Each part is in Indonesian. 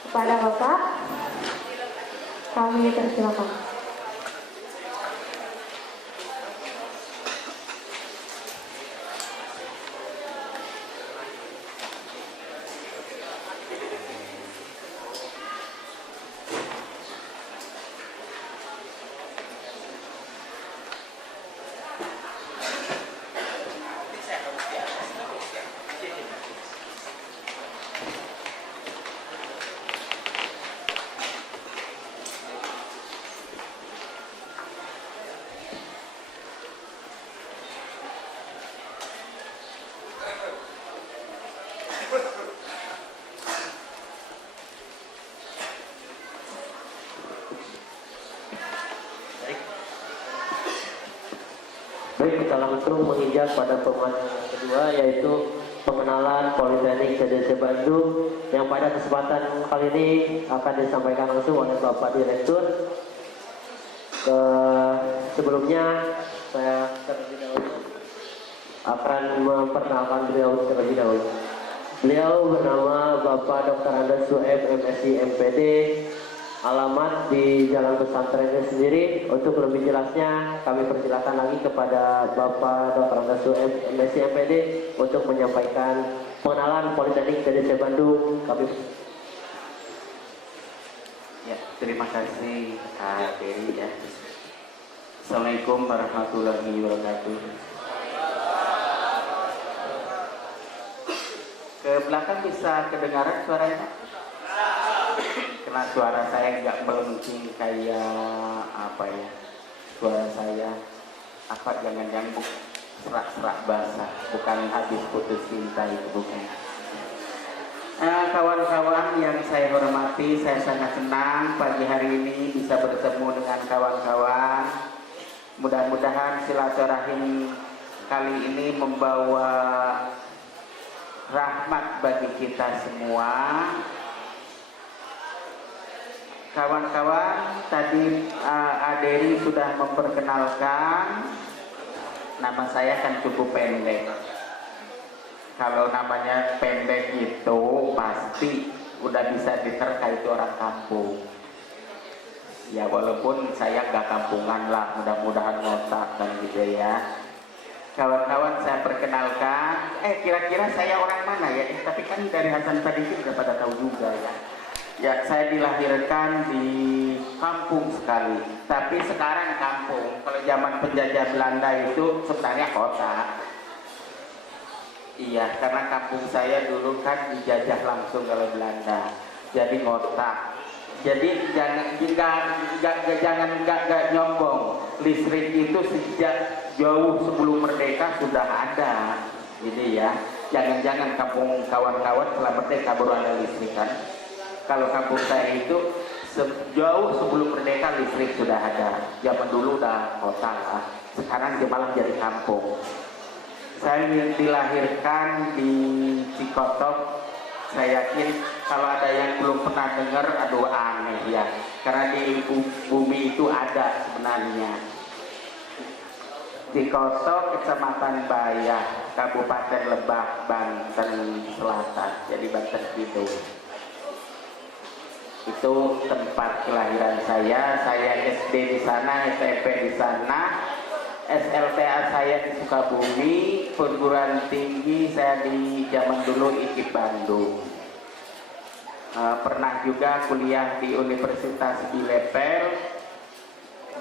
Kepada Bapak, kami persilakan. Baik, kita langsung menginjak pada pemahaman kedua, yaitu pengenalan Politeknik CDC Bandung, yang pada kesempatan kali ini akan disampaikan langsung oleh Bapak Direktur. Sebelumnya saya terlebih dahulu akan memperkenalkan beliau terlebih dahulu. Beliau bernama Bapak Dr. Andes Sueb, MSc MPD, alamat di Jalan Pesantrennya sendiri. Untuk lebih jelasnya kami persilakan lagi kepada Bapak Dr. Andes Sueb, MSc MPD untuk menyampaikan pengenalan Politeknik CDC Bandung. Ya, terima kasih Kak Ferry ya. Assalamualaikum warahmatullahi wabarakatuh. Ke belakang bisa kedengaran suaranya? Karena suara saya nggak melengking kayak apa ya? Suara saya apa jangan-jangan serak-serak basah, bukan habis putus cinta itu bukan. Kawan-kawan yang saya hormati, saya sangat senang pagi hari ini bisa bertemu dengan kawan-kawan. Mudah-mudahan silaturahim kali ini membawa rahmat bagi kita semua. Kawan-kawan, tadi Aderi sudah memperkenalkan. Nama saya kan cukup pendek. Kalau namanya pendek itu pasti udah bisa diterka itu orang kampung. Ya walaupun saya nggak kampungan lah, mudah-mudahan ngotak dan gitu ya. Kawan-kawan saya perkenalkan, kira-kira saya orang mana ya? Tapi kan dari Hasan Sadikin udah pada tahu juga ya. Ya saya dilahirkan di kampung sekali, tapi sekarang kampung. Kalau zaman penjajah Belanda itu sebenarnya kota. Iya, karena kampung saya dulu kan dijajah langsung oleh Belanda, jadi kota. Jadi jangan nyombong. Listrik itu sejak jauh sebelum merdeka sudah ada. Jadi ya, jangan-jangan kampung kawan-kawan setelah merdeka baru ada listrik kan. Kalau kampung saya itu jauh sebelum merdeka listrik sudah ada. Zaman dulu udah kota lah. Sekarang dia malah jadi kampung. Saya dilahirkan di Cikotok. Saya yakin kalau ada yang belum pernah dengar, aduh aneh ya. Karena di bumi itu ada sebenarnya. Cikotok, Kecamatan Bayah, Kabupaten Lebak, Banten Selatan. Jadi Banten Kidul. Itu tempat kelahiran saya. Saya SD di sana, SMP di sana. SLTA saya di Sukabumi, perguruan tinggi saya di zaman dulu IKIP Bandung. Pernah juga kuliah di Universitas Bielefeld,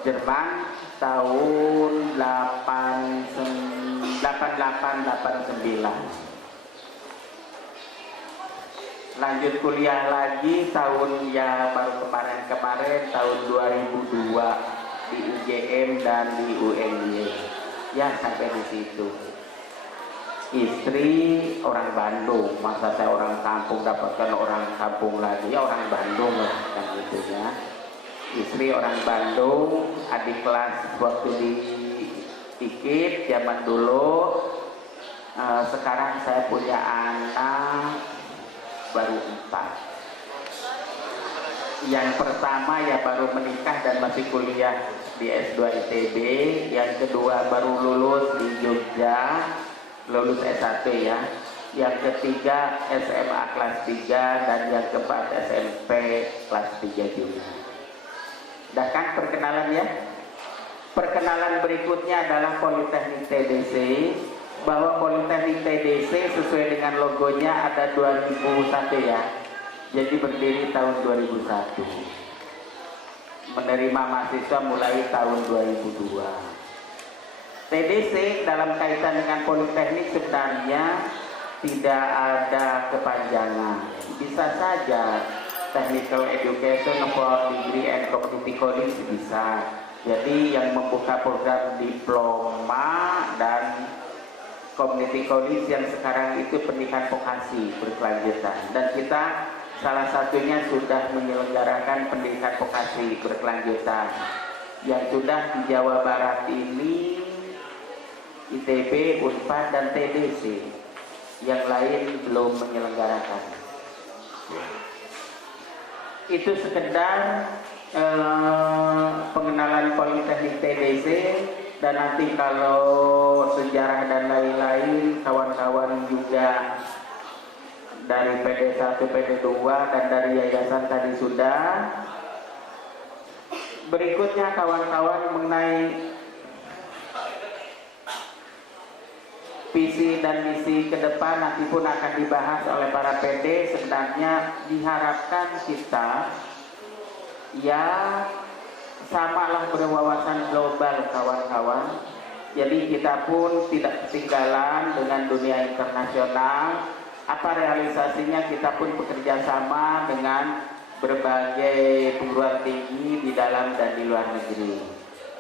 Jerman tahun 88-89. Lanjut kuliah lagi tahun ya baru kemarin tahun 2002. Di UGM dan di UNY ya sampai di situ. Istri orang Bandung, masa saya orang kampung dapatkan orang kampung lagi, ya orang Bandung lah kan gitu ya. Istri orang Bandung, adik kelas waktu di IKIP zaman dulu. Sekarang saya punya anak baru 4. Yang pertama ya baru menikah dan masih kuliah di S2 ITB. Yang kedua baru lulus di Jogja, lulus S1 ya. yang ketiga SMA kelas 3, dan yang keempat SMP kelas 3 juga. Dah kan perkenalan ya? Perkenalan berikutnya adalah Politeknik TDC, bahwa Politeknik TDC sesuai dengan logonya ada 2001 ya. Jadi berdiri tahun 2001. Menerima mahasiswa mulai tahun 2002. TDC dalam kaitan dengan Politeknik sebenarnya tidak ada kepanjangan. Bisa saja Technical Education for Degree and Community College bisa. Jadi yang membuka program diploma dan community college yang sekarang itu pendidikan vokasi berkelanjutan, dan kita salah satunya sudah menyelenggarakan pendidikan vokasi berkelanjutan yang sudah di Jawa Barat ini ITB, Unpad, dan TDC. Yang lain belum menyelenggarakan. Itu sekedar pengenalan Politeknik TDC, dan nanti kalau sejarah dan lain-lain kawan-kawan juga dari PD1, PD2 dan dari yayasan tadi sudah. Berikutnya kawan-kawan mengenai visi dan misi ke depan nanti pun akan dibahas oleh para PD. Sebenarnya diharapkan kita ya samalah berwawasan global kawan-kawan. Jadi kita pun tidak ketinggalan dengan dunia internasional. Apa realisasinya, kita pun bekerja sama dengan berbagai perguruan tinggi di dalam dan di luar negeri.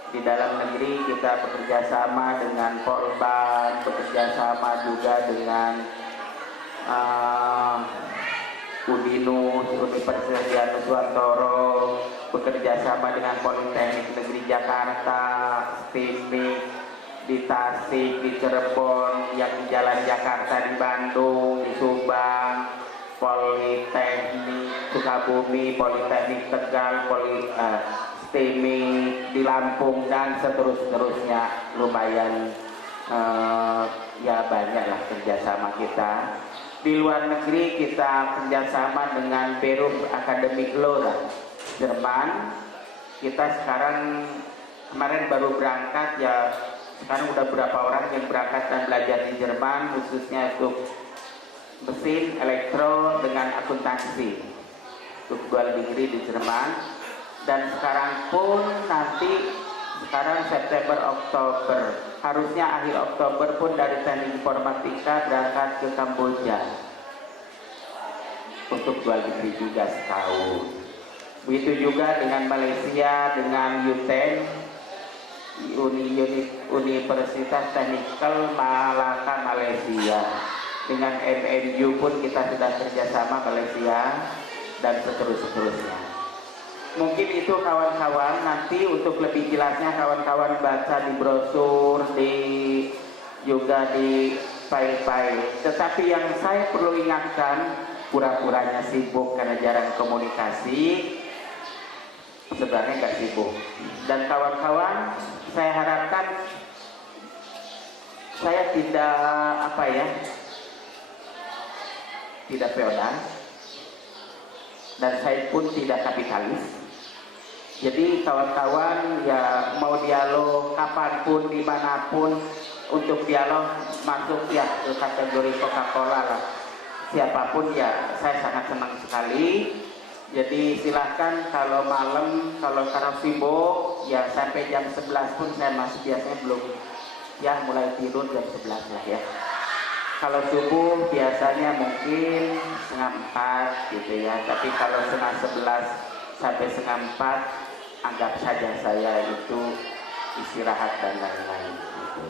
Di dalam negeri kita bekerja sama dengan Polban, bekerja sama juga dengan Udinus, Universitas Dianuswantoro, bekerja sama dengan Politeknik Negeri Jakarta, STIMIK di Tasik, di Cirebon, yang di Jalan Jakarta di Bandung, di Subang, Politeknik Sukabumi, Politeknik Tegal, STIMIK di Lampung, dan seterusnya. Lumayan ya banyaklah kerjasama kita. Di luar negeri kita kerjasama dengan Beruf Akademik Lora Jerman. Kita sekarang kemarin baru berangkat ya, sekarang udah berapa orang yang berangkat dan belajar di Jerman, khususnya untuk mesin, elektro, dengan akuntansi untuk dual degree di Jerman. Dan sekarang pun nanti sekarang September Oktober, harusnya akhir Oktober pun dari teknik informatika berangkat ke Kamboja untuk dual degree juga setahun. Begitu juga dengan Malaysia, dengan UTEN, Universitas Teknikal Malaka Malaysia. Dengan MNU pun kita sudah kerjasama Malaysia, dan seterusnya. Mungkin itu kawan-kawan, nanti untuk lebih jelasnya kawan-kawan baca di brosur, juga di file-file. Tetapi yang saya perlu ingatkan, pura-puranya sibuk karena jarang komunikasi, sebenarnya nggak sibuk. Dan kawan-kawan, saya harapkan saya tidak feodal, dan saya pun tidak kapitalis. Jadi kawan-kawan ya mau dialog kapanpun, dimanapun, untuk dialog masuk ya ke kategori Coca-Cola lah. Siapapun ya saya sangat senang sekali. Jadi silahkan kalau malam, kalau sibuk ya sampai jam 11 pun saya masih biasanya belum ya, mulai tidur jam 11 lah ya. Kalau subuh biasanya mungkin 3:30 gitu ya, tapi kalau 11:30 sampai 3:30 anggap saja saya itu istirahat dan lain-lain gitu.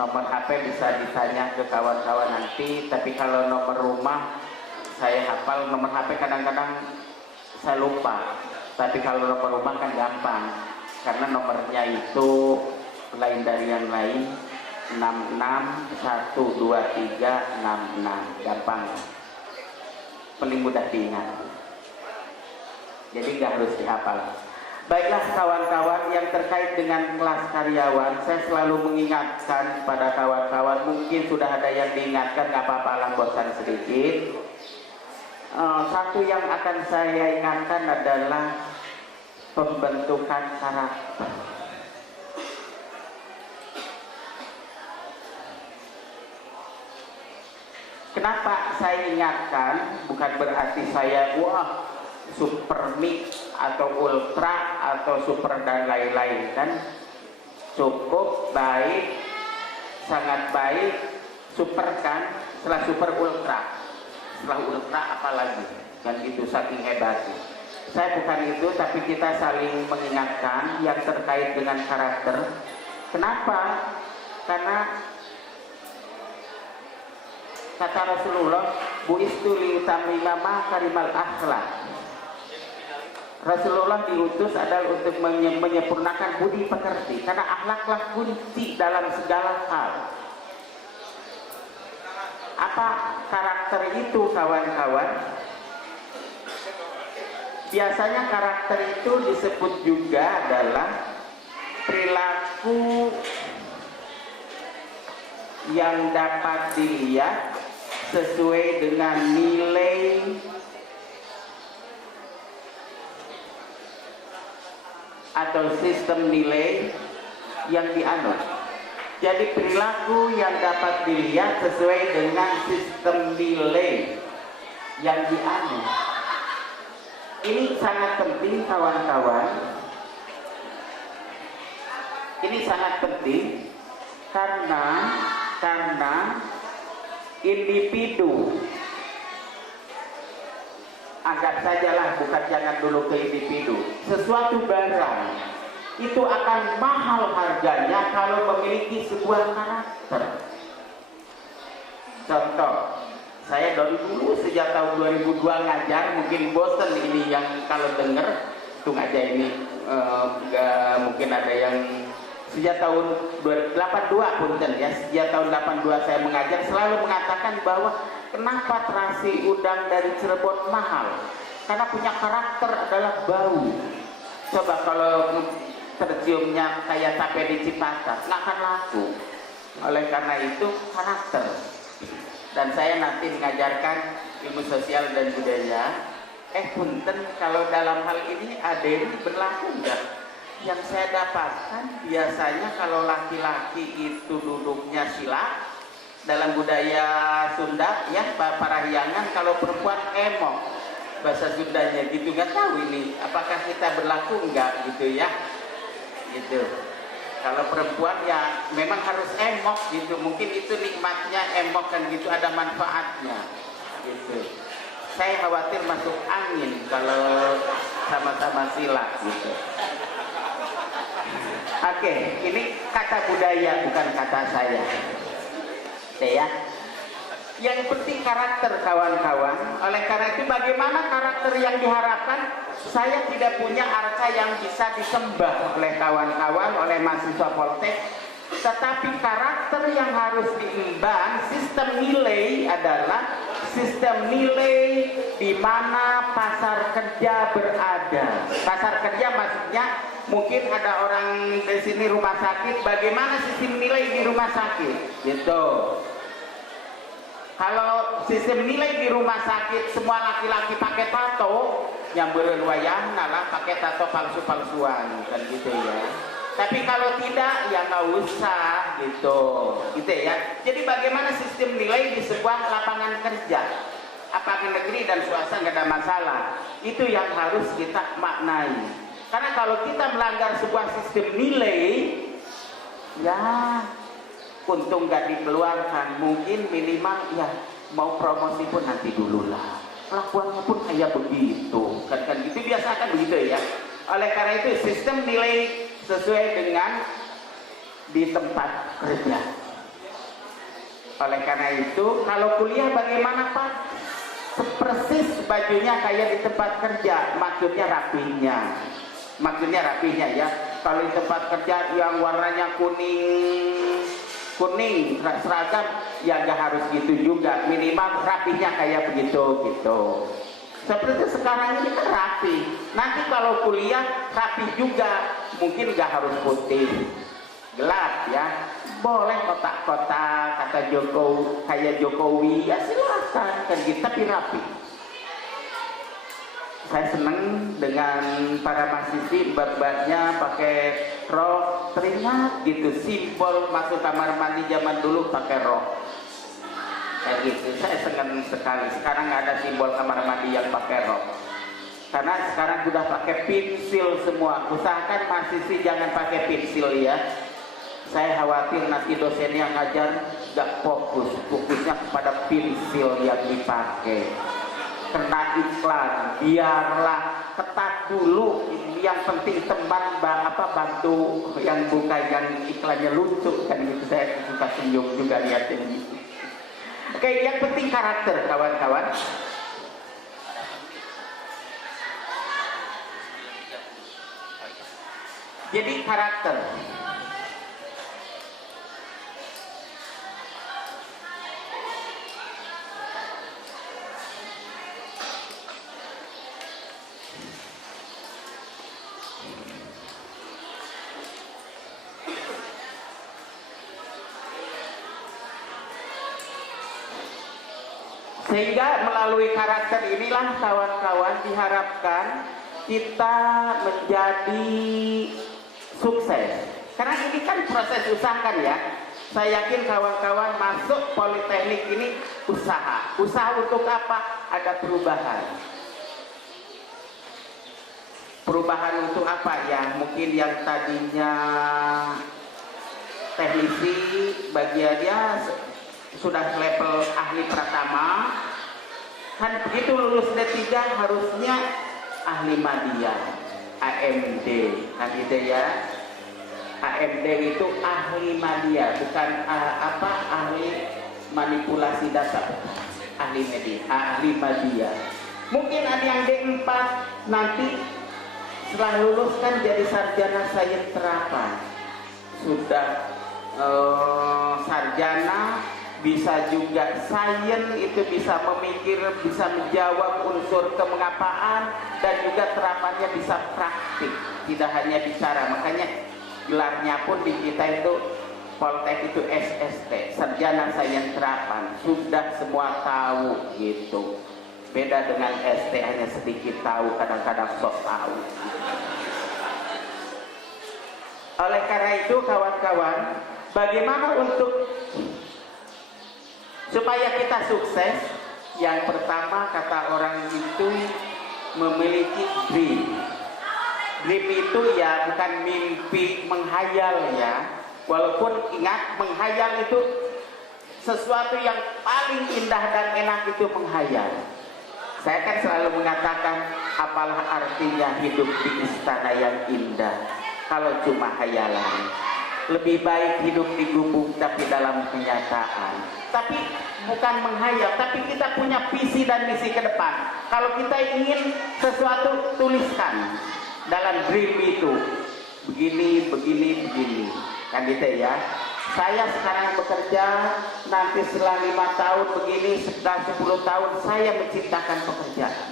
Nomor HP bisa ditanya ke kawan-kawan nanti, tapi kalau nomor rumah saya hafal. Nomor HP kadang-kadang saya lupa, tapi kalau nomor rumah kan gampang, karena nomornya itu lain dari yang lain, 66123666, gampang, paling mudah diingat, jadi nggak harus dihafal. Baiklah kawan-kawan, yang terkait dengan kelas karyawan, saya selalu mengingatkan pada kawan-kawan, mungkin sudah ada yang diingatkan, nggak apa-apa lah, bosan sedikit. Satu yang akan saya ingatkan adalah pembentukan karakter. Kenapa saya ingatkan? Bukan berarti saya super mix atau ultra atau super dan lain-lain, kan cukup baik, sangat baik, super kan, setelah super ultra apalagi, kan itu saking hebatnya. Saya bukan itu, tapi kita saling mengingatkan yang terkait dengan karakter. Kenapa? Karena kata Rasulullah, bu'istu liutamima makarimal akhlak. Rasulullah diutus adalah untuk menyempurnakan budi pekerti, karena akhlaklah kunci dalam segala hal. Apa karakter itu, kawan-kawan? Biasanya karakter itu disebut juga adalah perilaku yang dapat dilihat sesuai dengan nilai atau sistem nilai yang dianut. Jadi perilaku yang dapat dilihat sesuai dengan sistem nilai yang dianut. Ini sangat penting, kawan-kawan. Ini sangat penting karena individu, anggap sajalah, bukan jangan dulu ke individu, sesuatu barang itu akan mahal harganya kalau memiliki sebuah karakter. Contoh, saya dari dulu sejak tahun 2002 ngajar, mungkin bosen ini yang kalau denger tuh ngajar ini, mungkin ada yang sejak tahun 82 punten ya, sejak tahun 82 saya mengajar, selalu mengatakan bahwa kenapa terasi udang dari Cirebon mahal? Karena punya karakter adalah bau. Coba kalau terciumnya kayak tape di Cipatat, nggak akan laku. Oleh karena itu karakter. Dan saya nanti mengajarkan ilmu sosial dan budaya. Punten, kalau dalam hal ini ADN berlaku enggak? Yang saya dapatkan biasanya kalau laki-laki itu duduknya sila, dalam budaya Sunda ya, parahyangan, kalau perempuan emok, bahasa Sundanya gitu. Nggak tahu ini apakah kita berlaku enggak gitu ya, gitu. Kalau perempuan ya memang harus emok gitu, mungkin itu nikmatnya emok kan gitu, ada manfaatnya gitu. Saya khawatir masuk angin kalau sama-sama sila gitu. Oke, ini kata budaya bukan kata saya. Ya. Yang penting karakter, kawan-kawan. Oleh karena itu bagaimana karakter yang diharapkan? Saya tidak punya arca yang bisa disembah oleh kawan-kawan, oleh mahasiswa Poltek. Tetapi karakter yang harus diemban, sistem nilai adalah sistem nilai di mana pasar kerja berada. Pasar kerja maksudnya mungkin ada orang di sini rumah sakit, bagaimana sistem nilai di rumah sakit, gitu. Kalau sistem nilai di rumah sakit semua laki-laki pakai tato, yang berwayang ngalah pakai tato palsu-palsuan, kan gitu ya. Tapi kalau tidak ya nggak usah gitu ya. Jadi bagaimana sistem nilai di sebuah lapangan kerja, apakah negeri dan swasta nggak ada masalah. Itu yang harus kita maknai. Karena kalau kita melanggar sebuah sistem nilai, ya untung nggak dikeluarkan, mungkin minimal ya mau promosi pun nanti dulu lah. Kelakuannya pun kayak begitu, kan gitu biasa kan begitu ya. Oleh karena itu sistem nilai sesuai dengan di tempat kerja. Oleh karena itu kalau kuliah bagaimana Pak? Persis bajunya kayak di tempat kerja, maksudnya rapinya ya. Kalau di tempat kerja yang warnanya kuning seragam, ya nggak harus gitu juga, minimal rapinya kayak begitu gitu. Seperti sekarang ini kan rapi. Nanti kalau kuliah rapi juga, mungkin nggak harus putih, gelap ya. Boleh kotak-kotak kata Jokowi, kayak Jokowi ya silahkan kan gitu, tapi rapi. Saya seneng dengan para mahasiswi berbatnya pakai rok, teringat gitu simbol masuk kamar mandi zaman dulu pakai rok. Kayak gitu, saya senang sekali. Sekarang nggak ada simbol kamar mandi yang pakai rok, karena sekarang sudah pakai pensil semua. Usahakan mahasiswi jangan pakai pensil ya. Saya khawatir nanti dosen yang ngajar nggak fokus, fokusnya kepada pensil yang dipakai. Kena iklan, biarlah ketat dulu. Yang penting teman bantu yang buka yang iklannya lucu kan gitu. Saya suka senyum juga lihatin gitu. Oke, yang penting karakter kawan-kawan. Jadi karakter. Sehingga melalui karakter inilah kawan-kawan diharapkan kita menjadi sukses. Karena ini kan proses usaha kan ya. Saya yakin kawan-kawan masuk politeknik ini usaha. Usaha untuk apa? Ada perubahan. Perubahan untuk apa ya? Mungkin yang tadinya teknisi bagiannya sudah level ahli pratama, kan begitu lulus D3 harusnya ahli media, AMD, kan gitu ya. AMD itu ahli media, bukan ahli manipulasi data, ahli media, ahli media. Mungkin ada yang D4 nanti setelah lulus kan jadi sarjana sains terapan, sudah sarjana. Bisa juga sains itu bisa memikir, bisa menjawab unsur kemengapaan, dan juga terapannya bisa praktik, tidak hanya bicara. Makanya gelarnya pun di kita itu Poltek itu SST, sarjana sains terapan, sudah semua tahu gitu. Beda dengan ST hanya sedikit tahu, kadang-kadang sok tahu. Oleh karena itu kawan-kawan, bagaimana untuk supaya kita sukses? Yang pertama kata orang itu memiliki dream. Dream itu ya bukan mimpi menghayal ya. Walaupun ingat, menghayal itu sesuatu yang paling indah dan enak, itu menghayal. Saya kan selalu mengatakan, apalah artinya hidup di istana yang indah kalau cuma hayalan. Lebih baik hidup di gubuk tapi dalam kenyataan. Tapi bukan menghayal, tapi kita punya visi dan misi ke depan. Kalau kita ingin sesuatu, tuliskan dalam dream itu. Begini, begini, begini. Kan gitu ya. Saya sekarang bekerja, nanti setelah 5 tahun begini, setelah 10 tahun saya menciptakan pekerjaan.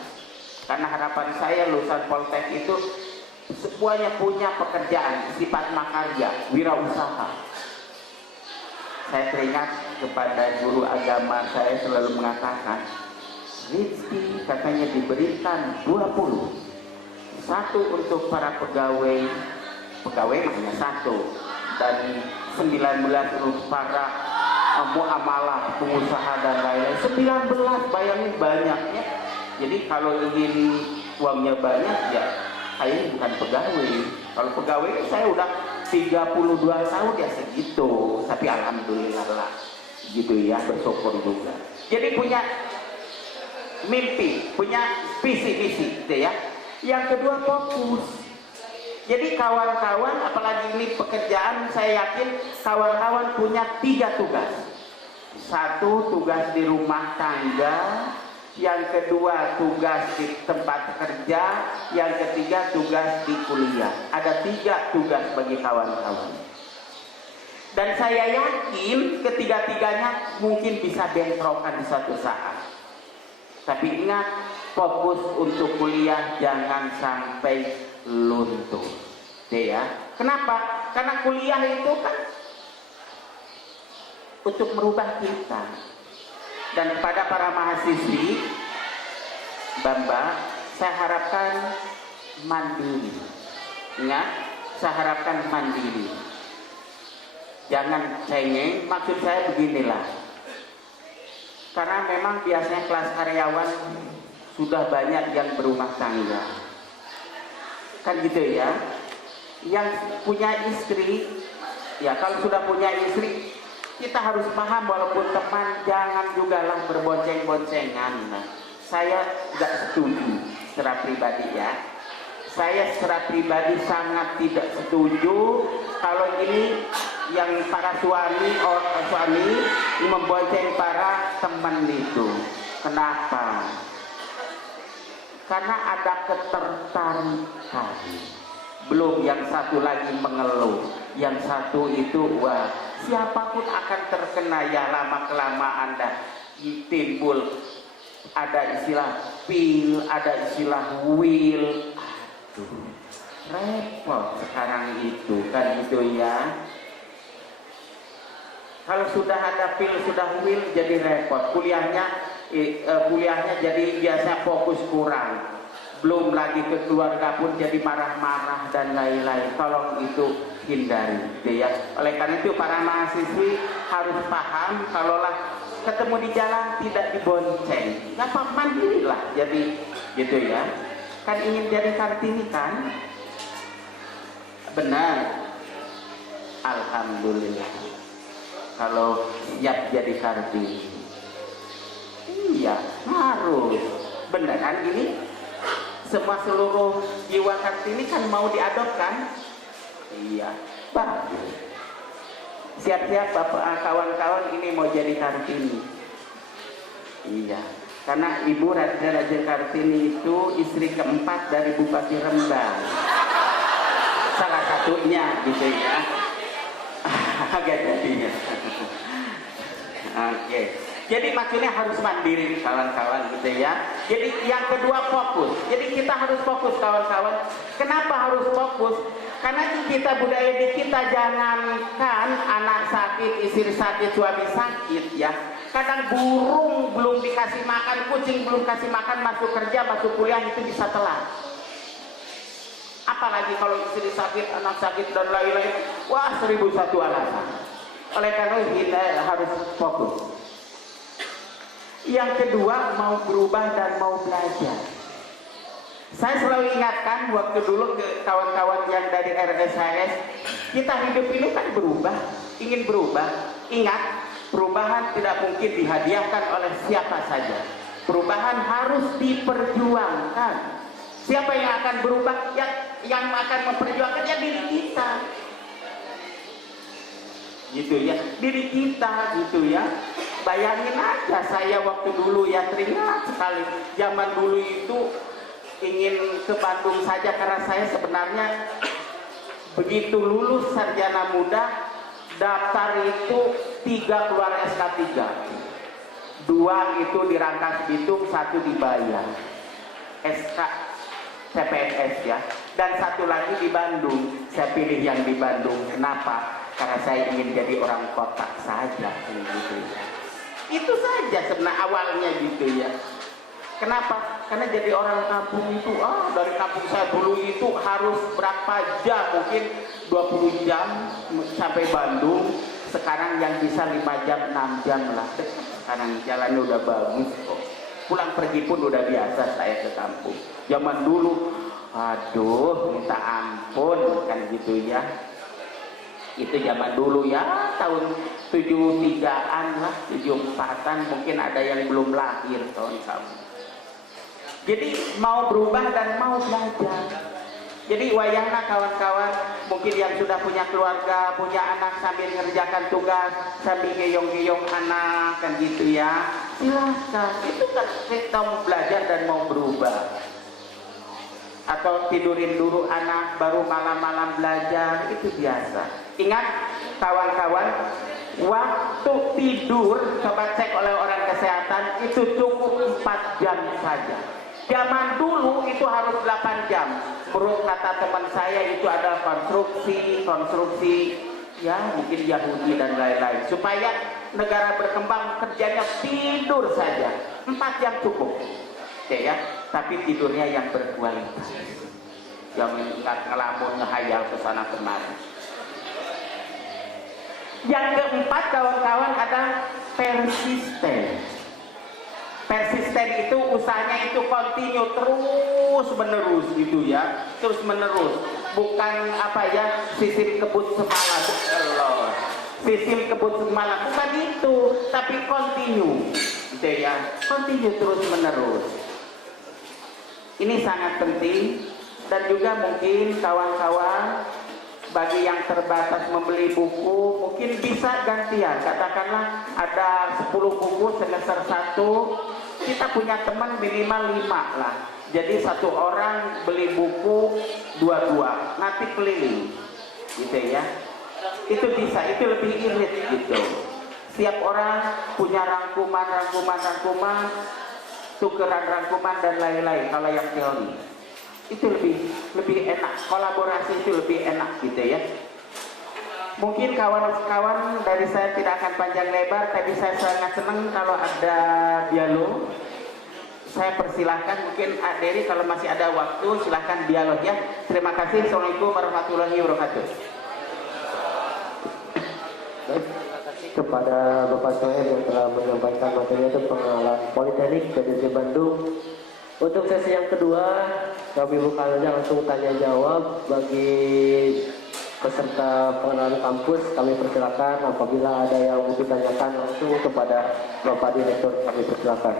Karena harapan saya lulusan Poltek itu semuanya punya pekerjaan, sifat makarya, wirausaha. Saya teringat kepada guru agama saya selalu mengatakan, rezeki katanya diberikan 20. Satu untuk para pegawai hanya satu, dan 19 untuk para muamalah, pengusaha dan lain-lain. 19, bayangin banyaknya. Jadi kalau ingin uangnya banyak ya saya bukan pegawai. Kalau pegawai saya udah 32 tahun ya segitu, tapi alhamdulillah lah gitu ya, bersyukur juga. Jadi punya mimpi, punya visi-visi gitu ya. Yang kedua fokus. Jadi kawan-kawan, apalagi ini pekerjaan, saya yakin kawan-kawan punya 3 tugas. Satu, tugas di rumah tangga. Yang kedua, tugas di tempat kerja. Yang ketiga, tugas di kuliah. Ada 3 tugas bagi kawan-kawan. Dan saya yakin ketiga-tiganya mungkin bisa bentrokan di suatu saat. Tapi ingat, fokus untuk kuliah, jangan sampai luntur. Ya. Kenapa? Karena kuliah itu kan untuk merubah kita. Dan kepada para mahasiswi, Bamba, saya harapkan mandiri. Ingat, saya harapkan mandiri. Jangan cengeng, maksud saya beginilah. Karena memang biasanya kelas karyawan sudah banyak yang berumah tangga. Kan gitu ya. Yang punya istri, ya kalau sudah punya istri, kita harus paham walaupun teman, jangan jugalah berbonceng-boncengan. Nah, saya tidak setuju secara pribadi ya. Saya secara pribadi sangat tidak setuju kalau ini yang para suami membonceng para teman itu. Kenapa? Karena ada ketertarikan. Belum yang satu lagi mengeluh, yang satu itu wah, siapapun akan terkena ya, lama kelamaan dah timbul ada istilah pil, ada istilah will. Aduh, repot sekarang itu kan itu ya. Kalau sudah ada pil, sudah will, jadi repot. Kuliahnya jadi biasa fokus kurang. Belum lagi ke keluarga pun jadi marah-marah dan lain-lain. Tolong itu hindari, gitu ya. Oleh karena itu para mahasiswi harus paham kalaulah ketemu di jalan tidak dibonceng. Nggak apa-apa, mandirilah. Jadi gitu ya. Kan ingin jadi Kartini kan? Benar. Alhamdulillah. Kalau siap jadi Kartini. Iya, harus. Beneran ini? Semua seluruh jiwa Kartini kan mau diadopkan. Iya, bagus. Siap-siap bapak kawan-kawan ini mau jadi Kartini. Iya, karena Ibu Raja Kartini itu istri keempat dari Bupati Rembang. Salah satunya gitu ya. Agak jadinya. Oke. Jadi maksudnya harus mandiri kawan-kawan gitu ya. Jadi yang kedua fokus. Jadi kita harus fokus kawan-kawan. Kenapa harus fokus? Karena kita budaya di kita jangankan anak sakit, istri sakit, suami sakit ya. Kadang burung belum dikasih makan, kucing belum kasih makan, masuk kerja, masuk kuliah itu bisa telat. Apalagi kalau istri sakit, anak sakit dan lain-lain. Wah, 1001 alasan. Oleh karena itu kita harus fokus. Yang kedua, mau berubah dan mau belajar. Saya selalu ingatkan waktu dulu ke kawan-kawan yang dari RSHS, kita hidup ini kan berubah, ingin berubah. Ingat, perubahan tidak mungkin dihadiahkan oleh siapa saja. Perubahan harus diperjuangkan. Siapa yang akan berubah? Yang akan memperjuangkan ya diri kita. Gitu ya, diri kita gitu ya. Bayangin aja saya waktu dulu ya, teringat sekali zaman dulu itu ingin ke Bandung saja karena saya sebenarnya begitu lulus sarjana muda daftar itu 3 keluar SK3, 2 itu di Rangkas Bitung, 1 di Bayan SK CPNS ya, dan 1 lagi di Bandung. Saya pilih yang di Bandung. Kenapa? Karena saya ingin jadi orang kota saja gitu ya. Itu saja sebenarnya awalnya gitu ya. Kenapa? Karena jadi orang kampung itu dari kampung saya dulu itu harus berapa jam, mungkin 20 jam sampai Bandung. Sekarang yang bisa 5 jam 6 jam lah. Sekarang jalannya udah bagus kok. Pulang pergi pun udah biasa saya ke kampung. Zaman dulu aduh minta ampun kan gitu ya. Itu zaman dulu ya, tahun 73-an lah, 74-an, mungkin ada yang belum lahir tahun kamu. Jadi mau berubah dan mau belajar. Jadi wayangna kawan-kawan, mungkin yang sudah punya keluarga, punya anak sambil ngerjakan tugas, sambil geyong-geyong anak kan gitu ya. Silahkan, itu kan kita mau belajar dan mau berubah. Atau tidurin dulu anak baru malam-malam belajar, itu biasa. Ingat kawan-kawan, waktu tidur coba cek oleh orang kesehatan itu cukup 4 jam saja. Zaman dulu itu harus 8 jam. Menurut kata teman saya itu adalah konstruksi ya mungkin Yahudi dan lain-lain. Supaya negara berkembang kerjanya tidur saja. 4 jam cukup. Oke ya, tapi tidurnya yang berkualitas. Yang ngelamun ngehayal ke sana kemari. Yang keempat kawan-kawan ada persisten. Persisten itu usahanya itu continue terus menerus gitu ya, terus menerus. Bukan apa ya sistem kebut semalam, sistem kebut semalam bukan itu, tapi continue, gitu ya, continue terus menerus. Ini sangat penting dan juga mungkin kawan-kawan bagi yang terbatas membeli buku mungkin bisa gantian, katakanlah ada 10 buku semester 1, kita punya teman minimal 5 lah, jadi 1 orang beli buku 2-2 nanti keliling gitu ya, itu bisa, itu lebih irit gitu. Setiap orang punya rangkuman, tukeran rangkuman dan lain-lain. Kalau yang teori itu lebih enak, kolaborasi itu lebih enak gitu ya. Mungkin kawan-kawan dari saya tidak akan panjang lebar, tapi saya sangat senang kalau ada dialog. Saya persilahkan, mungkin Ad Dery kalau masih ada waktu silahkan dialog ya. Terima kasih. Assalamualaikum warahmatullahi wabarakatuh. Baik, terima kasih kepada Bapak Soeb yang telah menyampaikan materi itu pengenalan Politeknik PDJ Bandung. Untuk sesi yang kedua, kami buka saja langsung tanya jawab bagi peserta pengenalan kampus. Kami persilakan apabila ada yang mau ditanyakan langsung kepada Bapak Direktur, kami persilakan.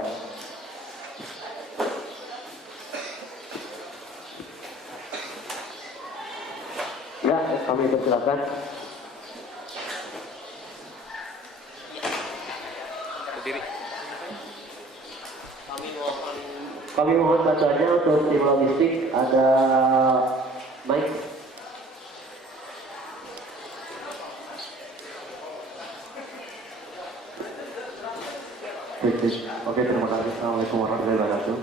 Ya, kami persilakan. Berdiri. Kami mohon bantuannya untuk tim logistik, ada mic. Oke, terima kasih. Assalamualaikum warahmatullahi wabarakatuh.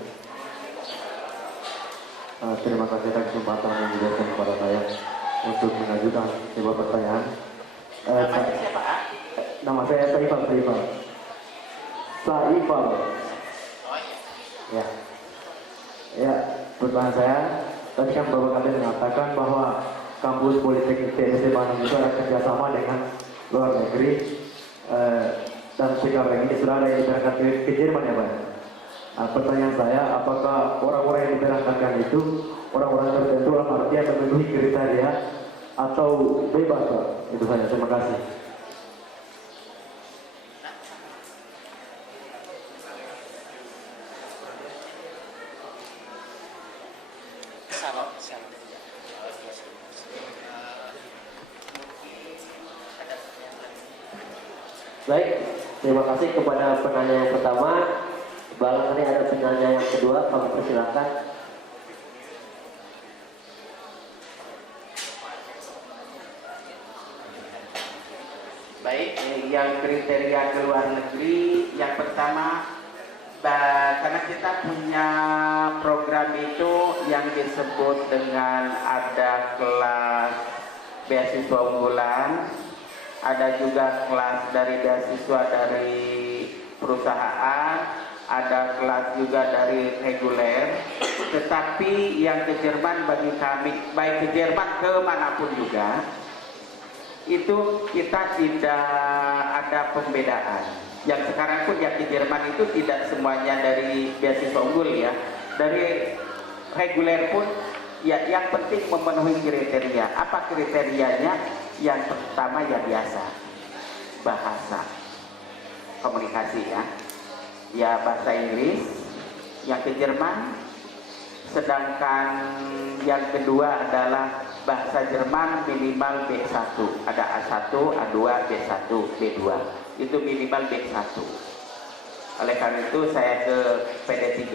Terima kasih atas kesempatan yang diberikan kepada saya untuk mengajukan sebuah pertanyaan. Nama saya Saifal. Ya, pertanyaan saya, tadi kan Bapak Kadin mengatakan bahwa kampus Politeknik PDJ Bandung itu ada kerjasama dengan luar negeri, dan sekarang ini sudah ada yang diberangkat ke Jerman ya Pak. Nah, pertanyaan saya, apakah orang-orang yang diberangkatkan itu orang-orang tertentu dalam artian memenuhi kriteria atau bebas Pak? Itu saja, terima kasih. Baik, terima kasih kepada penanya yang pertama. Barangkali ada penanya yang kedua, kami persilakan. Baik, yang kriteria ke luar negeri, yang pertama, karena kita punya program itu yang disebut dengan ada kelas beasiswa unggulan, ada juga kelas dari beasiswa dari perusahaan, ada kelas juga dari reguler. Tetapi yang ke Jerman bagi kami, baik ke Jerman ke manapun juga, itu kita tidak ada pembedaan. Yang sekarang pun yang di Jerman itu tidak semuanya dari beasiswa unggul ya, dari reguler pun ya, yang penting memenuhi kriteria. Apa kriterianya? Yang pertama ya biasa, bahasa komunikasi ya bahasa Inggris yang ke Jerman. Sedangkan yang kedua adalah bahasa Jerman minimal B1, ada A1, A2, B1, B2, itu minimal B1. Oleh karena itu saya ke PD3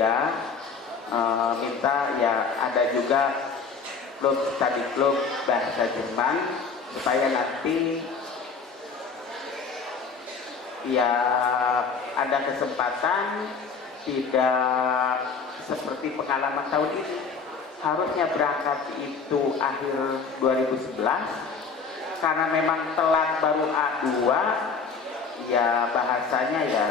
minta ya ada juga klub study club bahasa Jerman, supaya nanti ya ada kesempatan tidak seperti pengalaman tahun ini. Harusnya berangkat itu akhir 2011, karena memang telat baru A2, ya bahasanya ya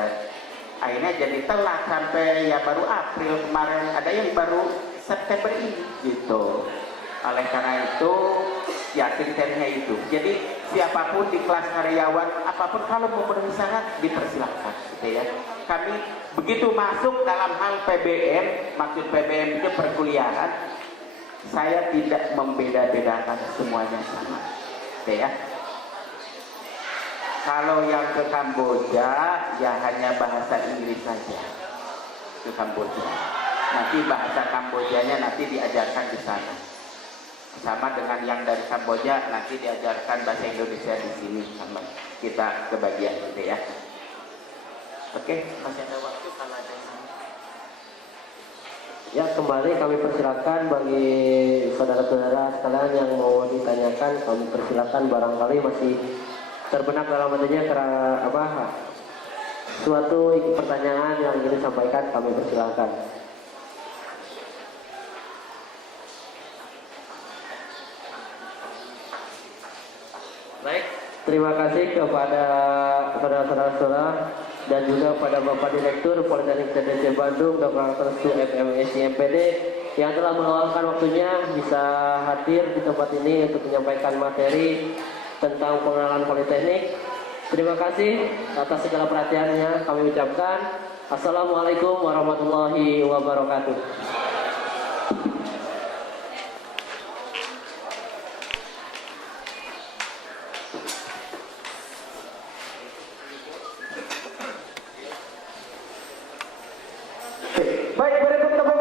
akhirnya jadi telat sampai ya baru April kemarin, ada yang baru September ini gitu. Oleh karena itu ya kriteria itu. Jadi siapapun di kelas karyawan apapun kalau memenuhi syarat dipersilahkan gitu ya. Kami begitu masuk dalam hal PBM, maksud PBM itu perkuliahan, saya tidak membeda-bedakan semuanya sama gitu ya. Kalau yang ke Kamboja ya hanya bahasa Inggris saja ke Kamboja. Nanti bahasa Kambojanya nanti diajarkan di sana. Sama dengan yang dari Kamboja nanti diajarkan bahasa Indonesia di sini, sama kita kebagian gitu ya. Oke, masih ada waktu kalau ada yang... Ya, kembali kami persilakan bagi saudara-saudara sekalian yang mau ditanyakan, kami persilakan, barangkali masih terbenak dalam hatinya karena apa suatu pertanyaan yang ingin disampaikan, kami persilakan. Baik, terima kasih kepada saudara-saudara dan juga pada Bapak Direktur Politeknik TDC Bandung, Dr. Su FMSI MPD yang telah meluangkan waktunya bisa hadir di tempat ini untuk menyampaikan materi tentang pengenalan Politeknik. Terima kasih atas segala perhatiannya kami ucapkan. Assalamualaikum warahmatullahi wabarakatuh. Baik, beri tepuk